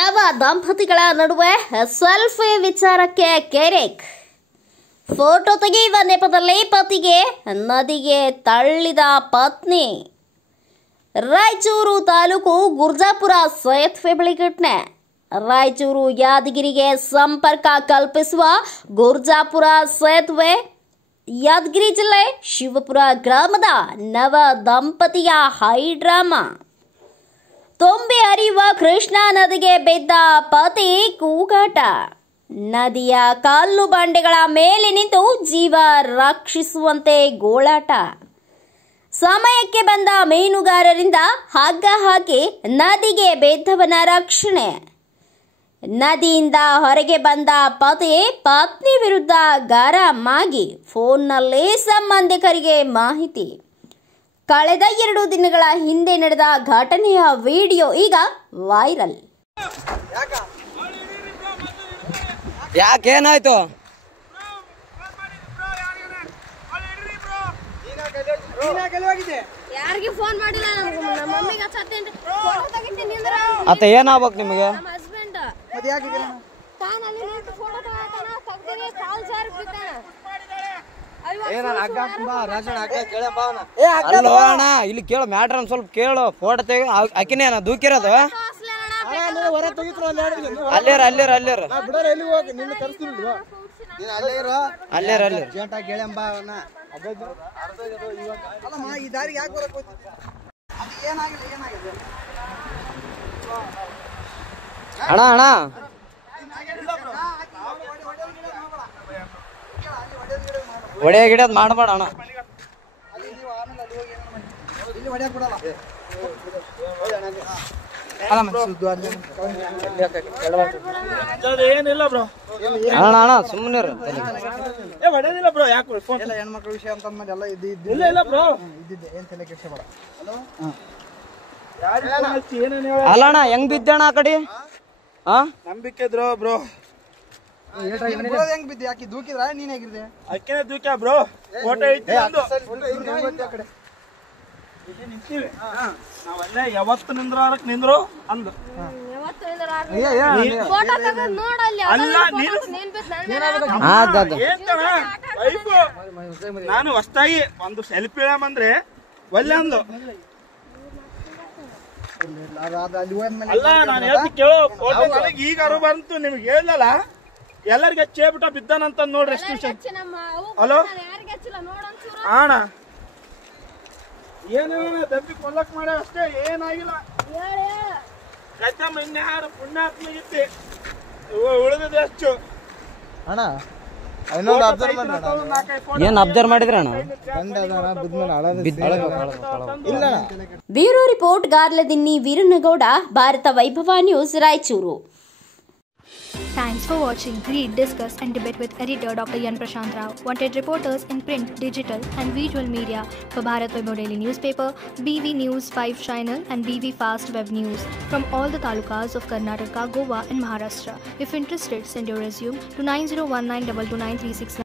ನವ ದಂಪತಿಗಳ ನಡುವೆ ಸೆಲ್ಫಿ ವಿಚಾರಕ್ಕೆ ಕೆರೆಕ್. ಫೋಟೋ ತೆಗೆಯುವ ನೆಪದಲ್ಲಿ ಪತಿಗೆ ನದಿಗೆ ತಳ್ಳಿದ ಪತ್ನಿ. ರಾಯಚೂರು ತಾಲೂಕು ಗುರ್ಜಾಪುರ ಸೇತುವೆ ಬಳಿ ಘಟನೆ. ರಾಯಚೂರು ಯಾದಗಿರಿಗೆ ಸಂಪರ್ಕ ಕಲ್ಪಿಸುವ ಗುರ್ಜಾಪುರ ಸೇತುವೆ ಯಾದಗಿರಿ ಜಿಲ್ಲೆ ಶಿವಪುರ ಗ್ರಾಮದ ನವ ದಂಪತಿಯ ಹೈಡ್ರಾಮಾ. ತುಂಬಿ ಹರಿಯುವ ಕೃಷ್ಣಾ ನದಿಗೆ ಬಿದ್ದ ಪತಿ ಕೂಗಾಟ. ನದಿಯ ಕಲ್ಲು ಬಂಡೆಗಳ ಮೇಲೆ ನಿಂತು ಜೀವ ರಕ್ಷಿಸುವಂತೆ ಗೋಳಾಟ. ಸಮಯಕ್ಕೆ ಬಂದ ಮೀನುಗಾರರಿಂದ ಹಗ್ಗ ಹಾಕಿ ನದಿಗೆ ಬಿದ್ದವನ ರಕ್ಷಣೆ. ನದಿಯಿಂದ ಹೊರಗೆ ಬಂದ ಪತಿ ಪತ್ನಿ ವಿರುದ್ಧ ಗರಂ ಆಗಿ ಫೋನ್ನಲ್ಲಿ ಸಂಬಂಧಿಕರಿಗೆ ಮಾಹಿತಿ. ಕಳೆದ 2 ದಿನಗಳ ಹಿಂದೆ ನಡೆದ ಘಟನೆಯ ವಿಡಿಯೋ ಈಗ ವೈರಲ್. ಯಾಕೇನಾಯ್ತು? ಅತ್ತ ಏನಾಗ್ಬೇಕು ನಿಮಗೆ? ಅಲ್ಲೋ ಅಣ್ಣ, ಇಲ್ಲಿ ಕೇಳು ಮ್ಯಾಟ್ರ್ ಒಂದ್ ಸ್ವಲ್ಪ ಕೇಳು. ಫೋಟೋ ತೆಗಿ. ಆಕಿನೇ ದೂಕಿರೋದು ಅಲ್ಲೇರ ಅಲ್ಲೇರ ಅಲ್ಲೇರ ಅಲ್ಲೇರ ಅಲ್ಲೇರ ಅಣ್ಣ ಅಣ್ಣ ಒಡೆಯ ಗಿಡದ್ ಮಾಡಬೇಡ ಅಣ್ಣ. ಏನಿಲ್ಲ ಬ್ರೋ, ಅಣ್ಣ ಅಣ್ಣ ಸುಮ್ಮನೆ ಬ್ರೋ. ಯಾಕೆ ಹೆಣ್ಮಕ್ಳ ವಿಷಯ ಅಂತ ಎಲ್ಲ ಇಲ್ಲ ಬ್ರೋ. ಅಲ್ಲ ಅಣ್ಣ, ಹೆಂಗ್ ಬಿದ್ದಣ್ಣ ಆ ಕಡೆ? ನಂಬಿಕೆ ಇದ್ರು ಬ್ರೋ. ಹೆಂಗ್ ಬಿದ್ದೆ? ಯಾಕೆ ದೂಕಿದ್ರ? ನೀನ್ ಹೇಗಿದ್ದೆ? ಅಕ್ಕೇನೆ ದೂಕ್ಯ ಬ್ರೋ. ಫೋಟೋ ಐತಿ ನಿಂತೀವಿ ನಾವಲ್ಲೇ. ಯಾವತ್ತು ನಿಂದ್ರಾರಕ್ ನಿಂದ್ರು ಅಂದು ಅಲ್ಲ. ನಾನು ಹೊಸ್ತಾಗಿ ಒಂದು ಸೆಲ್ಫಿ ಇಳಂದ್ರೆ ಒಳ್ಳೆ ಅಂದು ಅಲ್ಲ. ನಾನು ಹೇಳ್ತಿ ಕೇಳೋ. ಫೋಟೋ ನನಗೆ ಈಗ ಅರು ಬಂತು, ನಿಮ್ಗೆ ಹೇಳಲ್ಲ. ಎಲ್ಲರಿಗೂ ಹಚ್ಚೇಬಿಟ್ಟ ಬಿದ್ದಾನಂತ ನೋಡ್ರಿ. ಎಷ್ಟು ವಿಷಯ. ಹಲೋ ಅಣ್ಣ, ಏನೇನ ದಬ್ಬಿ ಕೊಲ್ಲಕ್ ಮಾಡ ಅಷ್ಟೇ, ಏನಾಗಿಲ್ಲ. ಇನ್ಯಾರು ಪುಣ್ಯಾತ್ಮಗಿತ್ತಿ ಉಳಿದ ಹೆಚ್ಚು ಅಣ್ಣ. ಏನ್ ಅಬ್ಸರ್ವ್ ಮಾಡಿದ್ರಿ ಅಣ್ಣ? ಬ್ಯೂರೋ ರಿಪೋರ್ಟ್ ಗಾರ್ಲದಿನ್ನಿ ವೀರನಗೌಡ, ಭಾರತ ವೈಭವ news, Raichur. Thanks for watching. Read, discuss and debate with editor Dr. Yan Prashant Rao. Wanted reporters in print, digital and visual media for Bharat Vaibhav Daily Newspaper, BV News 5 Channel and BV Fast Web News from all the talukas of Karnataka, Goa and Maharashtra. If interested, send your resume to 9019229369.